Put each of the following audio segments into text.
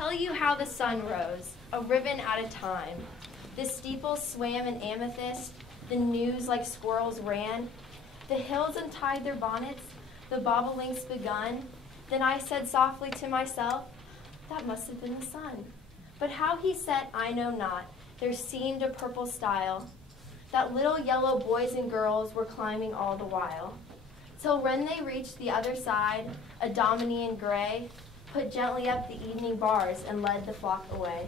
tell you how the sun rose, a ribbon at a time. The steeples swam in amethyst, the news like squirrels ran. The hills untied their bonnets, the bobolinks begun. Then I said softly to myself, that must have been the sun. But how he set, I know not. There seemed a purple stile, that little yellow boys and girls were climbing all the while. Till when they reached the other side, a dominie in gray put gently up the evening bars and led the flock away.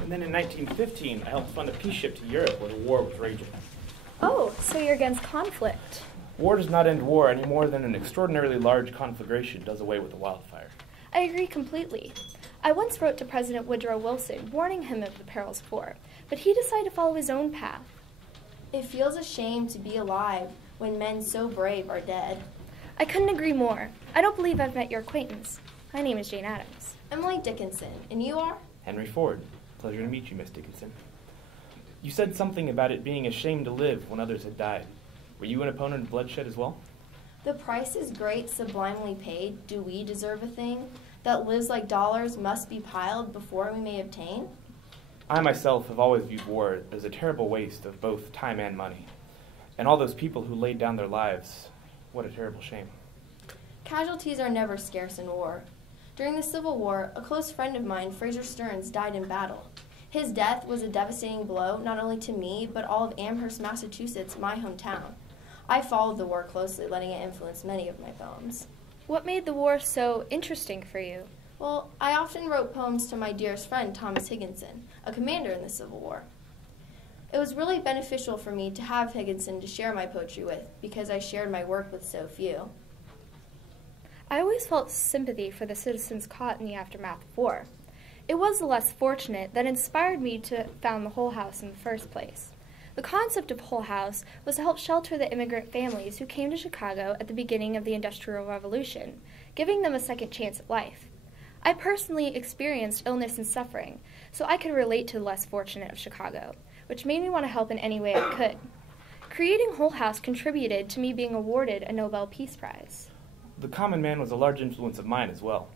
And then in 1915, I helped fund a peace ship to Europe where the war was raging. Oh, so you're against conflict. War does not end war any more than an extraordinarily large conflagration does away with a wildfire. I agree completely. I once wrote to President Woodrow Wilson warning him of the perils of war, but he decided to follow his own path. It feels a shame to be alive when men so brave are dead. I couldn't agree more. I don't believe I've met your acquaintance. My name is Jane Addams. Emily Dickinson. And you are? Henry Ford. Pleasure to meet you, Miss Dickinson. You said something about it being a shame to live when others had died. Were you an opponent of bloodshed as well? The price is great, sublimely paid. Do we deserve a thing that lives like dollars must be piled before we may obtain? I myself have always viewed war as a terrible waste of both time and money. And all those people who laid down their lives, what a terrible shame. Casualties are never scarce in war. During the Civil War, a close friend of mine, Fraser Stearns, died in battle. His death was a devastating blow, not only to me, but all of Amherst, Massachusetts, my hometown. I followed the war closely, letting it influence many of my poems. What made the war so interesting for you? Well, I often wrote poems to my dearest friend, Thomas Higginson, a commander in the Civil War. It was really beneficial for me to have Higginson to share my poetry with, because I shared my work with so few. I always felt sympathy for the citizens caught in the aftermath of war. It was the less fortunate that inspired me to found the Hull House in the first place. The concept of Hull House was to help shelter the immigrant families who came to Chicago at the beginning of the Industrial Revolution, giving them a second chance at life. I personally experienced illness and suffering, so I could relate to the less fortunate of Chicago, which made me want to help in any way I could. Creating Hull House contributed to me being awarded a Nobel Peace Prize. The common man was a large influence of mine as well.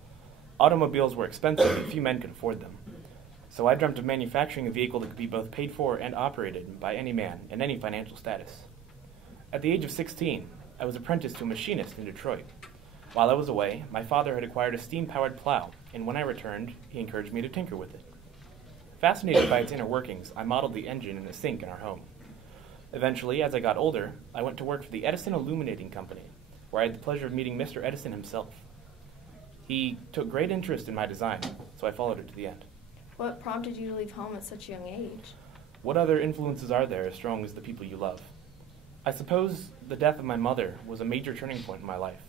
Automobiles were expensive and few men could afford them. So I dreamt of manufacturing a vehicle that could be both paid for and operated by any man in any financial status. At the age of 16, I was apprenticed to a machinist in Detroit. While I was away, my father had acquired a steam-powered plow, and when I returned, he encouraged me to tinker with it. Fascinated by its inner workings, I modeled the engine in a sink in our home. Eventually, as I got older, I went to work for the Edison Illuminating Company, where I had the pleasure of meeting Mr. Edison himself. He took great interest in my design, so I followed it to the end. What prompted you to leave home at such a young age? What other influences are there as strong as the people you love? I suppose the death of my mother was a major turning point in my life.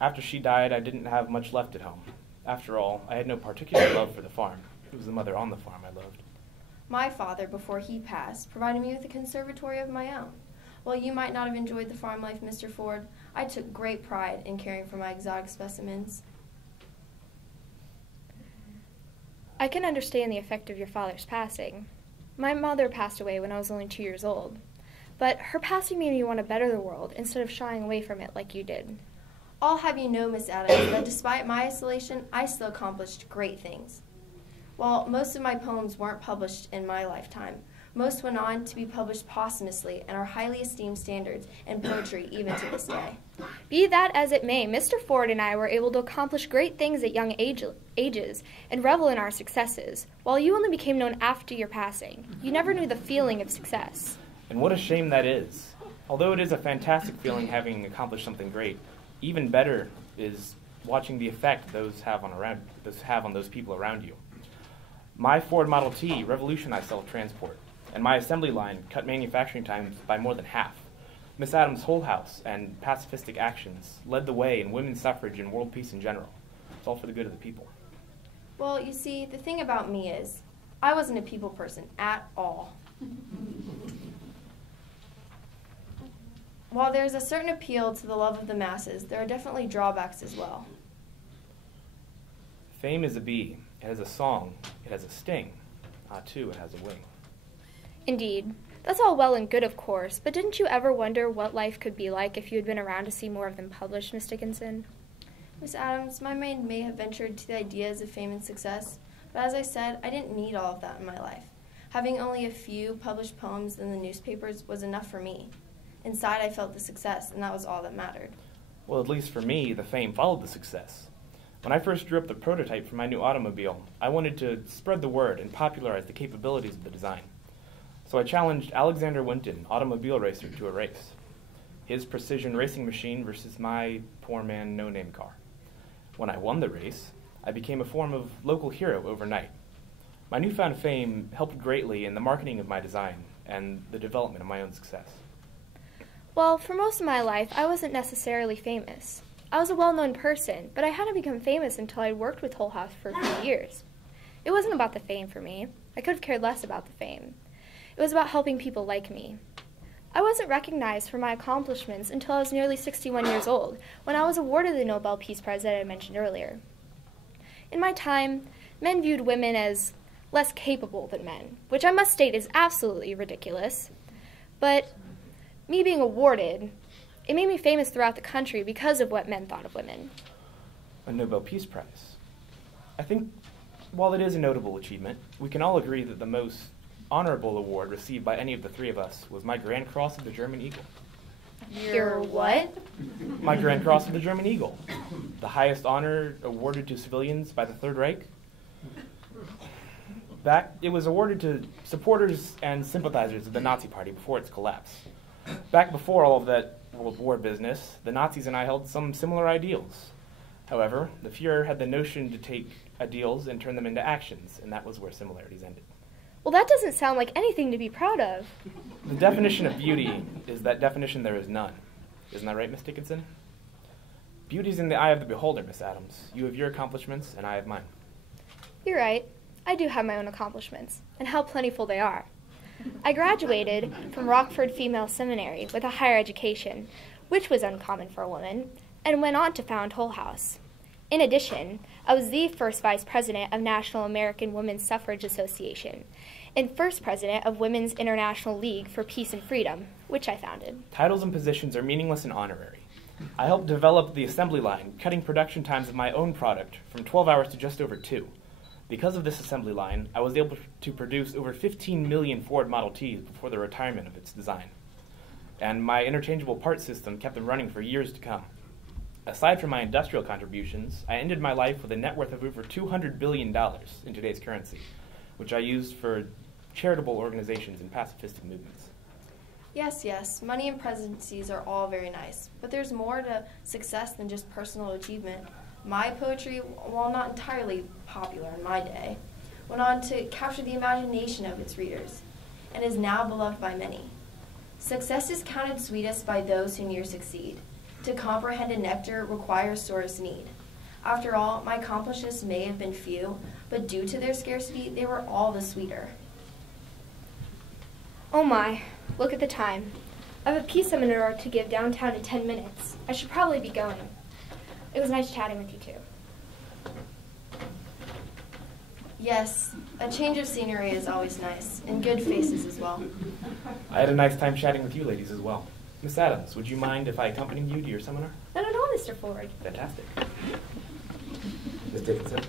After she died, I didn't have much left at home. After all, I had no particular love for the farm. It was the mother on the farm I loved. My father, before he passed, provided me with a conservatory of my own. While you might not have enjoyed the farm life, Mr. Ford, I took great pride in caring for my exotic specimens. I can understand the effect of your father's passing. My mother passed away when I was only 2 years old, but her passing made me want to better the world instead of shying away from it like you did. I'll have you know, Miss Addams, that despite my isolation, I still accomplished great things. While most of my poems weren't published in my lifetime, most went on to be published posthumously and are highly esteemed standards in poetry even to this day. Be that as it may, Mr. Ford and I were able to accomplish great things at young ages and revel in our successes, while you only became known after your passing. You never knew the feeling of success. And what a shame that is. Although it is a fantastic feeling having accomplished something great, even better is watching the effect those have on those people around you. My Ford Model T revolutionized self-transport, and my assembly line cut manufacturing times by more than half. Miss Addams' Hull House and pacifistic actions led the way in women's suffrage and world peace in general. It's all for the good of the people. Well, you see, the thing about me is, I wasn't a people person at all. While there's a certain appeal to the love of the masses, there are definitely drawbacks as well. Fame is a bee. It has a song. It has a sting. Too, it has a wing. Indeed. That's all well and good, of course, but didn't you ever wonder what life could be like if you had been around to see more of them published, Miss Dickinson? Miss Addams, my mind may have ventured to the ideas of fame and success, but as I said, I didn't need all of that in my life. Having only a few published poems in the newspapers was enough for me. Inside, I felt the success, and that was all that mattered. Well, at least for me, the fame followed the success. When I first drew up the prototype for my new automobile, I wanted to spread the word and popularize the capabilities of the design. So I challenged Alexander Winton, automobile racer, to a race. His precision racing machine versus my poor man no-name car. When I won the race, I became a form of local hero overnight. My newfound fame helped greatly in the marketing of my design and the development of my own success. Well, for most of my life, I wasn't necessarily famous. I was a well-known person, but I hadn't become famous until I'd worked with Hull House for a few years. It wasn't about the fame for me. I could have cared less about the fame. It was about helping people like me. I wasn't recognized for my accomplishments until I was nearly 61 years old, when I was awarded the Nobel Peace Prize that I mentioned earlier. In my time, men viewed women as less capable than men, which I must state is absolutely ridiculous. But me being awarded, it made me famous throughout the country because of what men thought of women. A Nobel Peace Prize. I think, while it is a notable achievement, we can all agree that the most honorable award received by any of the three of us was my Grand Cross of the German Eagle. Your what? My Grand Cross of the German Eagle, the highest honor awarded to civilians by the Third Reich. It was awarded to supporters and sympathizers of the Nazi Party before its collapse. Back before all of that World War business, the Nazis and I held some similar ideals. However, the Fuhrer had the notion to take ideals and turn them into actions, and that was where similarities ended. Well, that doesn't sound like anything to be proud of. The definition of beauty is that definition there is none. Isn't that right, Miss Dickinson? Beauty's in the eye of the beholder, Miss Addams. You have your accomplishments, and I have mine. You're right. I do have my own accomplishments, and how plentiful they are. I graduated from Rockford Female Seminary with a higher education, which was uncommon for a woman, and went on to found Hull House. In addition, I was the first vice president of National American Women's Suffrage Association, and first president of Women's International League for Peace and Freedom, which I founded. Titles and positions are meaningless and honorary. I helped develop the assembly line, cutting production times of my own product from 12 hours to just over 2. Because of this assembly line, I was able to produce over 15 million Ford Model Ts before the retirement of its design. And my interchangeable parts system kept them running for years to come. Aside from my industrial contributions, I ended my life with a net worth of over $200 billion in today's currency, which I used for charitable organizations and pacifistic movements. Yes, money and presidencies are all very nice, but there's more to success than just personal achievement. My poetry, while not entirely popular in my day, went on to capture the imagination of its readers, and is now beloved by many. Success is counted sweetest by those who near succeed. To comprehend a nectar requires sorest need. After all, my accomplishments may have been few, but due to their scarcity, they were all the sweeter. Oh my, look at the time. I have a peace seminar to give downtown in 10 minutes. I should probably be going. It was nice chatting with you two. Yes, a change of scenery is always nice, and good faces as well. I had a nice time chatting with you ladies as well. Miss Addams, would you mind if I accompanied you to your seminar? Not at all, Mr. Ford. Fantastic. Miss Dickinson?